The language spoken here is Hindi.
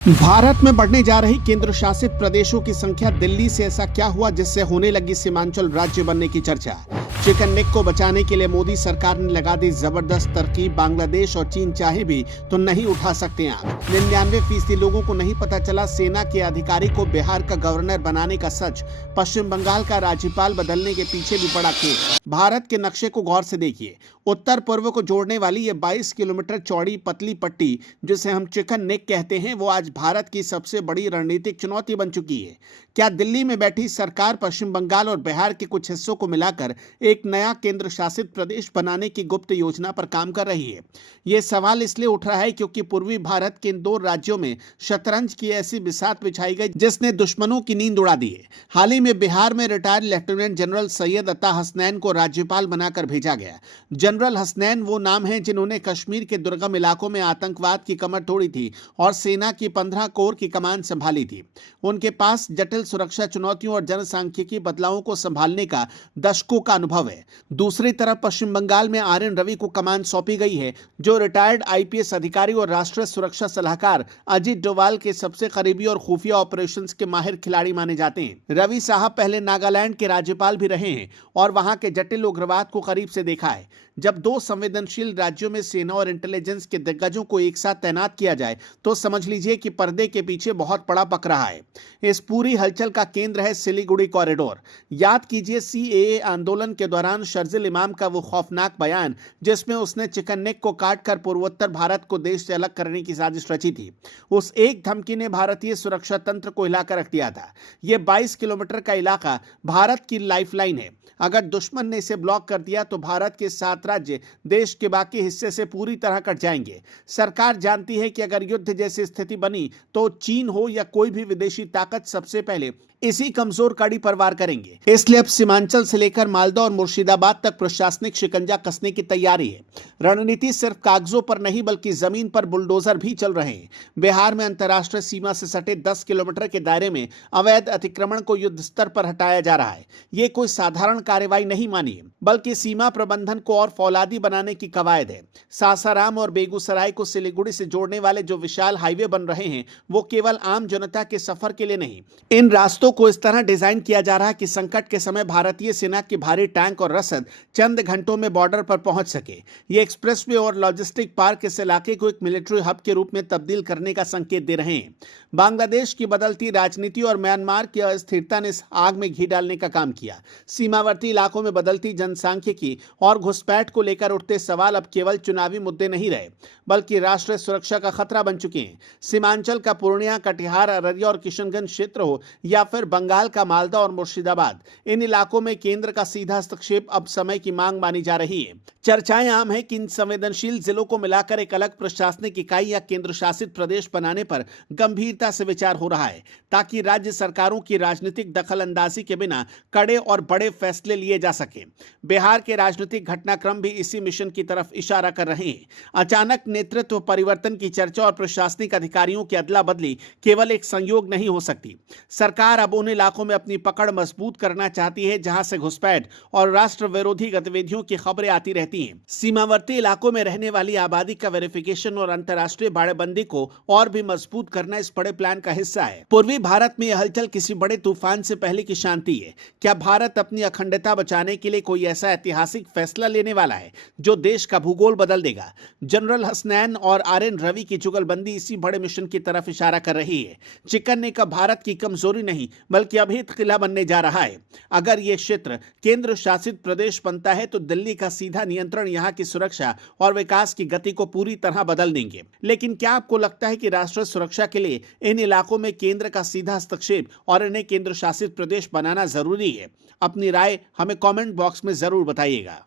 भारत में बढ़ने जा रही केंद्र शासित प्रदेशों की संख्या, दिल्ली से ऐसा क्या हुआ जिससे होने लगी सीमांचल राज्य बनने की चर्चा। चिकन नेक को बचाने के लिए मोदी सरकार ने लगा दी जबरदस्त तरकीब। बांग्लादेश और चीन चाहे भी तो नहीं उठा सकते आंख। 99% लोगों को नहीं पता चला सेना के अधिकारी को बिहार का गवर्नर बनाने का सच। पश्चिम बंगाल का राज्यपाल बदलने के पीछे भी बड़ा खेल। भारत के नक्शे को गौर से देखिए। उत्तर पूर्व को जोड़ने वाली ये 22 किलोमीटर चौड़ी पतली पट्टी, जिसे हम चिकन नेक कहते हैं, वो आज भारत की सबसे बड़ी रणनीतिक चुनौती बन चुकी है। क्या दिल्ली में बैठी सरकार पश्चिम बंगाल और बिहार के कुछ हिस्सों को मिलाकर एक नया केंद्र शासित प्रदेश बनाने की गुप्त योजना पर काम कर रही है? यह सवाल इसलिए उठ रहा है क्योंकि पूर्वी भारत के इन दो राज्यों में शतरंज की ऐसी बिसात बिछाई गई जिसने दुश्मनों की नींद उड़ा दी है। हाल ही में बिहार में रिटायर्ड लेफ्टिनेंट जनरल सैयद अता हसनैन को राज्यपाल बनाकर भेजा गया। जनरल हसनैन वो नाम है जिन्होंने कश्मीर के दुर्गम इलाकों में आतंकवाद की कमर तोड़ी थी और सेना की 15 कोर की कमान संभाली थी। उनके पास जटिल सुरक्षा चुनौतियों और जनसांख्यिकी बदलावों को संभालने का दशकों का अनुभव है। दूसरी तरफ पश्चिम बंगाल में आर.एन. रवि को कमान सौंपी गई है, जो रिटायर्ड आईपीएस अधिकारी और राष्ट्रीय सुरक्षा सलाहकार अजीत डोवाल के सबसे करीबी और खुफिया ऑपरेशंस के माहिर खिलाड़ी माने जाते हैं। रवि साहब पहले नागालैंड के राज्यपाल भी रहे हैं और वहां के जटिल उग्रवाद को करीब से देखा है। जब दो संवेदनशील राज्यों में सेना और इंटेलिजेंस के दिग्गजों को एक साथ तैनात किया जाए तो समझ लीजिए कि पर्दे के पीछे बहुत बड़ा पक रहा है। इस पूरी हलचल का केंद्र है सिलीगुड़ी कॉरिडोर। याद कीजिए सीएए आंदोलन के दौरान शर्जिल इमाम का वो खौफनाक बयान जिसमें उसने चिकन नेक को काटकर पूर्वोत्तर भारत को देश से अलग करने की साजिश रची थी। उस एक धमकी ने भारतीय सुरक्षा तंत्र को हिलाकर रख दिया था। यह 22 किलोमीटर का इलाका भारत की लाइफलाइन है। अगर दुश्मन ने इसे ब्लॉक कर दिया तो भारत के 7 राज्य देश के बाकी हिस्से से पूरी तरह कट जाएंगे। सरकार जानती है कि अगर युद्ध जैसी स्थिति बनी तो चीन हो या कोई भी विदेशी ताकत सबसे पहले इसी कमजोर कड़ी पर वार करेंगे। इसलिए अब सीमांचल से लेकर मालदा और मुर्शिदाबाद तक प्रशासनिक शिकंजा कसने की तैयारी है। रणनीति सिर्फ कागजों पर नहीं बल्कि जमीन पर बुलडोजर भी चल रहे हैं। बिहार में अंतर्राष्ट्रीय सीमा से सटे 10 किलोमीटर के दायरे में अवैध अतिक्रमण को युद्ध स्तर पर हटाया जा रहा है। ये कोई साधारण कार्रवाई नहीं मानिए, बल्कि सीमा प्रबंधन को और फौलादी बनाने की कवायद है। सासाराम और बेगूसराय को सिलीगुड़ी से जोड़ने वाले जो विशाल हाईवे बन रहे हैं, वो केवल आम जनता के सफर के लिए नहीं, इन रास्तों को इस तरह डिजाइन किया जा रहा है कि संकट के समय भारतीय सेना के भारी टैंक और रसद चंद घंटों में बॉर्डर पर पहुंच सके। ये एक्सप्रेसवे और लॉजिस्टिक पार्क इस इलाके को एक मिलिट्री हब के रूप में तब्दील करने का संकेत दे रहे हैं। बांग्लादेश की बदलती राजनीति और म्यांमार की अस्थिरता ने इस आग में घी डालने का काम किया। सीमावर्ती इलाकों में बदलती जनसांख्यिकी और घुसपैठ को लेकर उठते सवाल अब केवल चुनावी मुद्दे नहीं रहे, बल्कि राष्ट्रीय सुरक्षा का खतरा बन चुके हैं। सीमांचल का पूर्णिया, कटिहार, अररिया और किशनगंज क्षेत्र हो या फिर बंगाल का मालदा और मुर्शिदाबाद, इन इलाकों में केंद्र का सीधा हस्तक्षेप अब समय की मांग मानी जा रही है। चर्चाएं आम है कि इन संवेदनशील जिलों को मिलाकर एक अलग प्रशासनिक इकाई या केंद्र शासित प्रदेश बनाने पर गंभीरता से विचार हो रहा है, ताकि राज्य सरकारों की राजनीतिक दखलंदाजी के बिना कड़े और बड़े फैसले लिए जा सके। बिहार के राजनीतिक घटनाक्रम भी इसी मिशन की तरफ इशारा कर रहे हैं। अचानक नेतृत्व परिवर्तन की चर्चा और प्रशासनिक अधिकारियों की अदला बदली केवल एक संयोग नहीं हो सकती। सरकार अब उन इलाकों में अपनी पकड़ मजबूत करना चाहती है जहां से घुसपैठ और राष्ट्र विरोधी गतिविधियों की खबरें आती रहती हैं। सीमावर्ती इलाकों में रहने वाली आबादी का वेरिफिकेशन और अंतर्राष्ट्रीय बाड़ेबंदी को और भी मजबूत करना इस बड़े प्लान का हिस्सा है। पूर्वी भारत में यह हलचल किसी बड़े तूफान से पहले की शांति है। क्या भारत अपनी अखंडता बचाने के लिए कोई ऐसा ऐतिहासिक फैसला लेने वाला है जो देश का भूगोल बदल देगा? जनरल हसनैन और आर.एन. रवि की जुगलबंदी इसी बड़े मिशन की तरफ इशारा कर रही है। चिकन नेक भारत की कमजोरी नहीं बल्कि अभेद किला बनने जा रहा है। अगर यह क्षेत्र केंद्र शासित प्रदेश बनता है तो दिल्ली का सीधा नियंत्रण यहां की सुरक्षा और विकास की गति को पूरी तरह बदल देंगे। लेकिन क्या आपको लगता है कि राष्ट्रीय सुरक्षा के लिए इन इलाकों में केंद्र का सीधा हस्तक्षेप और इन्हें केंद्र शासित प्रदेश बनाना जरूरी है? अपनी राय हमें कमेंट बॉक्स में जरूर बताइएगा।